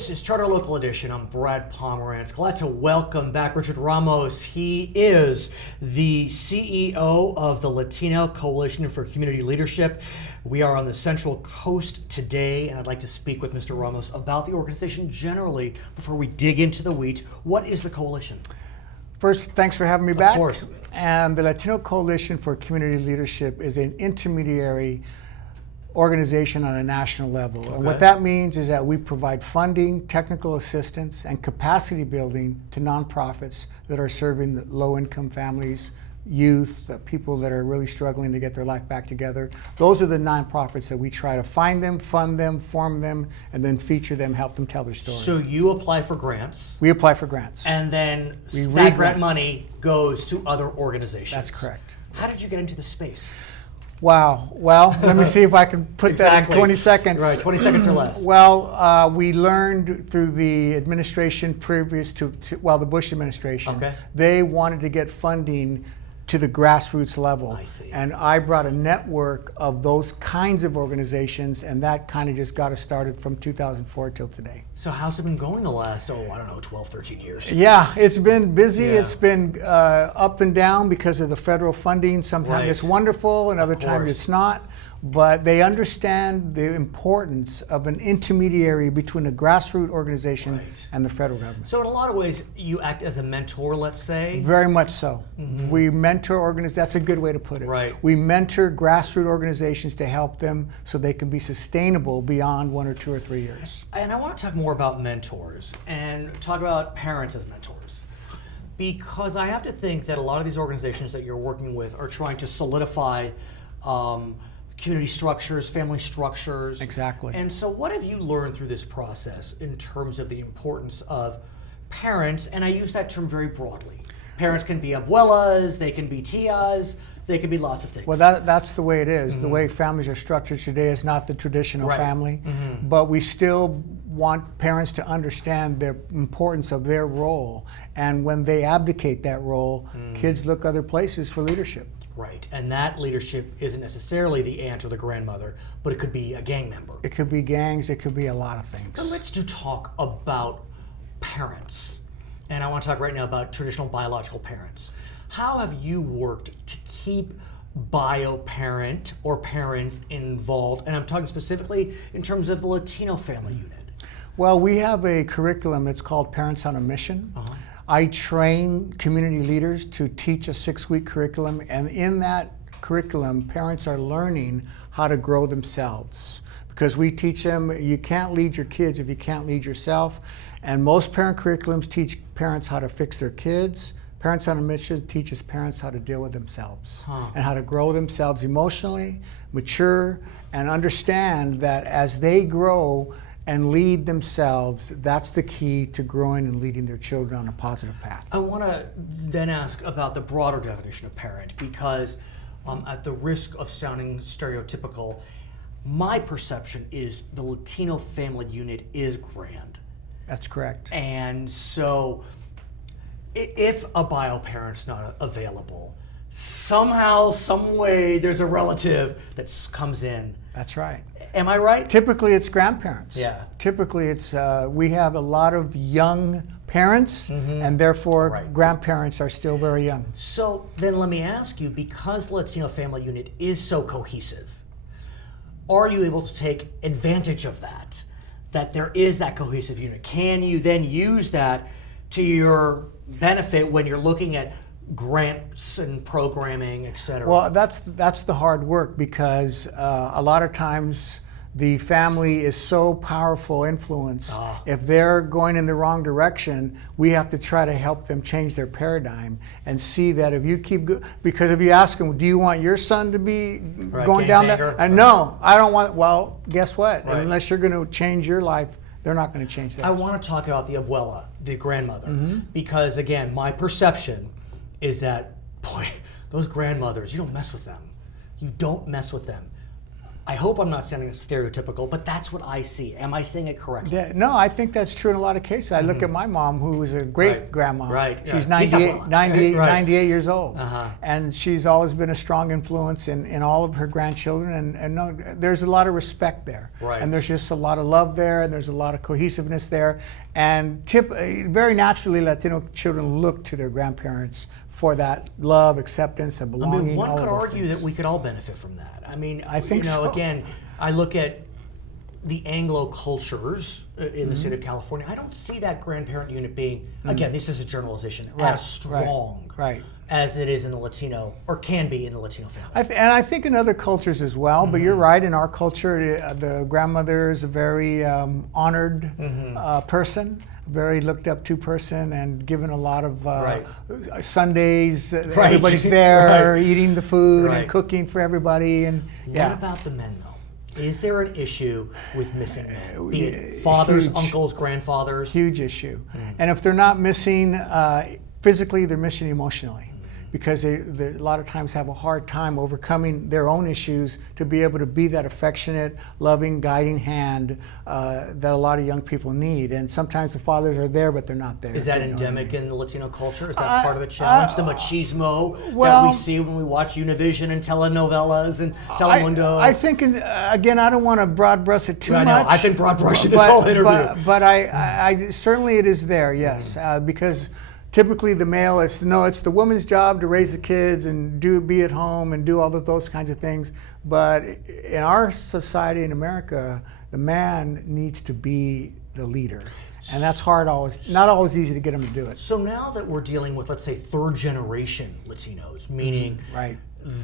This is Charter Local Edition. I'm Brad Pomerance. Glad to welcome back Richard Ramos. He is the CEO of the Latino Coalition for Community Leadership. We are on the Central Coast today, and I'd like to speak with Mr. Ramos about the organization generally before we dig into the weeds. What is the coalition? First, thanks for having me back. Of course. And the Latino Coalition for Community Leadership is an intermediary organization on a national level. Okay. And what that means is that we provide funding, technical assistance, and capacity building to nonprofits that are serving the low-income families, youth, people that are really struggling to get their life back together. Those are the nonprofits that we try to find them, fund them, form them, and then feature them, help them tell their story. So you apply for grants. We apply for grants. And then that grant money goes to other organizations. That's correct. How did you get into the space? Wow. Well, let me see if I can put that in 20 seconds. Right, 20 seconds or less. Well, we learned through the administration previous to the Bush administration, Okay. They wanted to get funding to the grassroots level. I see. And I brought a network of those kinds of organizations, and that kind of just got us started from 2004 till today. So how's it been going the last, 12, 13 years? Yeah, it's been busy. Yeah. It's been up and down because of the federal funding. Sometimes Right. it's wonderful and other times it's not. But they understand the importance of an intermediary between a grassroots organization Right. and the federal government. So in a lot of ways, you act as a mentor, let's say. Very much so. We mentor organizations. That's a good way to put it. Right. We mentor grassroots organizations to help them so they can be sustainable beyond 1 or 2 or 3 years. And I want to talk more about mentors and talk about parents as mentors. Because I have to think that a lot of these organizations that you're working with are trying to solidify community structures, family structures. Exactly. And so what have you learned through this process in terms of the importance of parents? And I use that term very broadly. Parents can be abuelas, they can be tias, they can be lots of things. Well, that's the way it is. The way families are structured today is not the traditional Right. family, but we still want parents to understand the importance of their role. And when they abdicate that role, kids look other places for leadership. Right, and that leadership isn't necessarily the aunt or the grandmother, but it could be a gang member. It could be gangs, it could be a lot of things. But let's talk about parents. And I want to talk right now about traditional biological parents. How have you worked to keep bio parent or parents involved? And I'm talking specifically in terms of the Latino family unit. Well, we have a curriculum, it's called Parents on a Mission. I train community leaders to teach a 6-week curriculum, and in that curriculum, parents are learning how to grow themselves. Because we teach them, you can't lead your kids if you can't lead yourself. And most parent curriculums teach parents how to fix their kids. Parents on a Mission teaches parents how to deal with themselves and how to grow themselves emotionally, mature, and understand that as they grow and lead themselves, that's the key to growing and leading their children on a positive path. I want to then ask about the broader definition of parent, because at the risk of sounding stereotypical, my perception is the Latino family unit is grand. That's correct. And so if a bio parent's not available, somehow, some way, there's a relative that comes in. That's right. Am I right? Typically, it's grandparents. Yeah. Typically, it's we have a lot of young parents, and therefore Right. grandparents are still very young. So then let me ask you, because the Latino family unit is so cohesive, are you able to take advantage of that? That there is that cohesive unit? Can you then use that to your benefit when you're looking at grants and programming, et cetera? Well, that's the hard work, because a lot of times the family is so powerful influence. If they're going in the wrong direction, we have to try to help them change their paradigm and see that if you keep because if you ask them, do you want your son to be going down there? And no, I don't want. Well, guess what? Right. Unless you're going to change your life, they're not going to change theirs. I want to talk about the abuela, the grandmother, because again, my perception is that, boy, those grandmothers, you don't mess with them. You don't mess with them. I hope I'm not sounding stereotypical, but that's what I see. Am I saying it correctly? No, I think that's true in a lot of cases. I look at my mom, who was a great grandma. Right. She's Yeah. 98 years old. Uh-huh. And she's always been a strong influence in all of her grandchildren. And no, there's a lot of respect there. Right. And there's just a lot of love there, and there's a lot of cohesiveness there. And very naturally, Latino children look to their grandparents for that love, acceptance, and belonging. I mean, one all could of those argue things. that we could all benefit from that. I mean, I think so. Again, I look at the Anglo cultures in the state of California. I don't see that grandparent unit being, again, this is a generalization, as strong as it is in the Latino, or can be in the Latino family. And I think in other cultures as well, but you're right, in our culture, the grandmother is a very honored person, very looked up to person, and given a lot of Sundays, everybody's there eating the food and cooking for everybody. And what about the men, though? Is there an issue with missing men? Be it fathers, uncles, grandfathers? Huge issue. And if they're not missing physically, they're missing emotionally. Because they a lot of times have a hard time overcoming their own issues to be able to be that affectionate, loving, guiding hand that a lot of young people need. And sometimes the fathers are there, but they're not there. Is that endemic in the Latino culture? Is that part of the challenge, the machismo that we see when we watch Univision and telenovelas and Telemundo? I think, again, I don't want to broad brush it too much. I know, I've been broad brushing this whole interview. But I certainly it is there, yes, because typically the male it's the woman's job to raise the kids and be at home and do all of those kinds of things. But in our society in America, the man needs to be the leader. And that's not always easy to get him to do it. So now that we're dealing with, let's say, third generation Latinos, meaning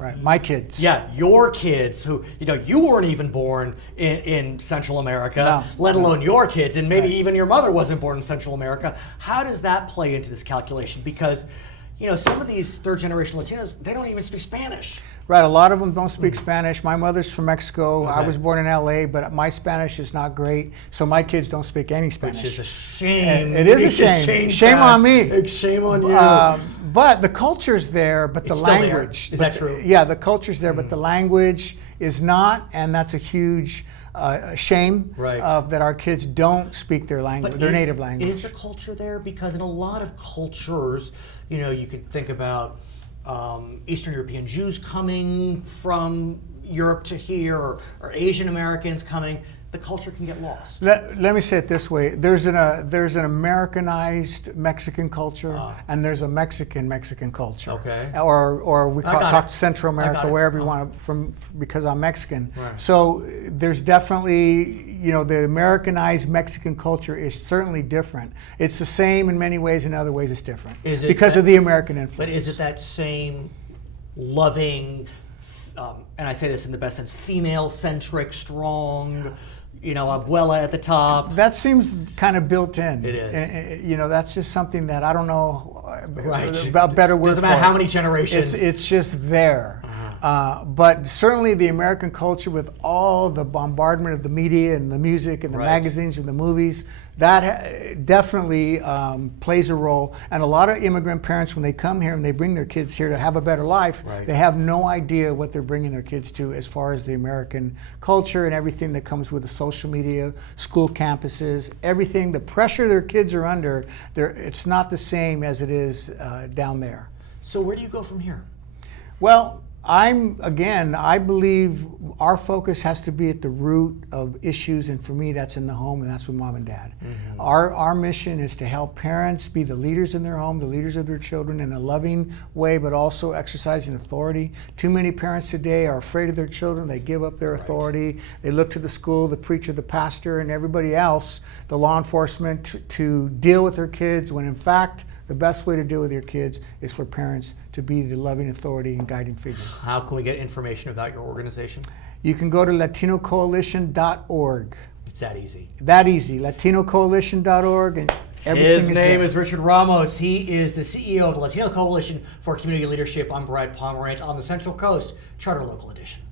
Right, my kids. Yeah, your kids who, you weren't even born in Central America, let alone your kids, and maybe even your mother wasn't born in Central America. How does that play into this calculation? Because, some of these third generation Latinos, they don't even speak Spanish. Right, a lot of them don't speak Spanish. My mother's from Mexico. I was born in LA, but my Spanish is not great, so my kids don't speak any Spanish. Which is a shame. It is a shame. Shame on me. Shame on you. But the culture's there, but the language. Is that true? Yeah, the culture's there, but the language is not, and that's a huge shame that our kids don't speak their language, their native language. Is the culture there? Because in a lot of cultures, you could think about Eastern European Jews coming from Europe to here, or Asian Americans coming. The culture can get lost. Let me say it this way: there's an Americanized Mexican culture, and there's a Mexican culture. Okay. Or we talk Central America, wherever you want to, because I'm Mexican. Right. So there's definitely, the Americanized Mexican culture is certainly different. It's the same in many ways, in other ways it's different because of the American influence. But is it that same loving, and I say this in the best sense, female-centric, strong, abuela at the top? That seems kind of built in. It is. That's just something that I don't know about better word for it. Doesn't matter how many generations. It's just there. But certainly the American culture, with all the bombardment of the media and the music and the magazines and the movies, that definitely plays a role. And a lot of immigrant parents, when they come here and they bring their kids here to have a better life, they have no idea what they're bringing their kids to as far as the American culture and everything that comes with the social media, school campuses, everything. The pressure their kids are under, it's not the same as it is down there. So where do you go from here? Well, I believe our focus has to be at the root of issues, and for me that's in the home, and that's with mom and dad. Our mission is to help parents be the leaders in their home, the leaders of their children in a loving way, but also exercising authority. Too many parents today are afraid of their children. They give up their authority. They look to the school, the preacher, the pastor, and everybody else, the law enforcement, to deal with their kids, when in fact the best way to deal with your kids is for parents to be the loving authority and guiding figure. How can we get information about your organization? You can go to LatinoCoalition.org. It's that easy. That easy. LatinoCoalition.org, and everything His name is Richard Ramos. He is the CEO of the Latino Coalition for Community Leadership. I'm Brad Pomerance on the Central Coast, Charter Local Edition.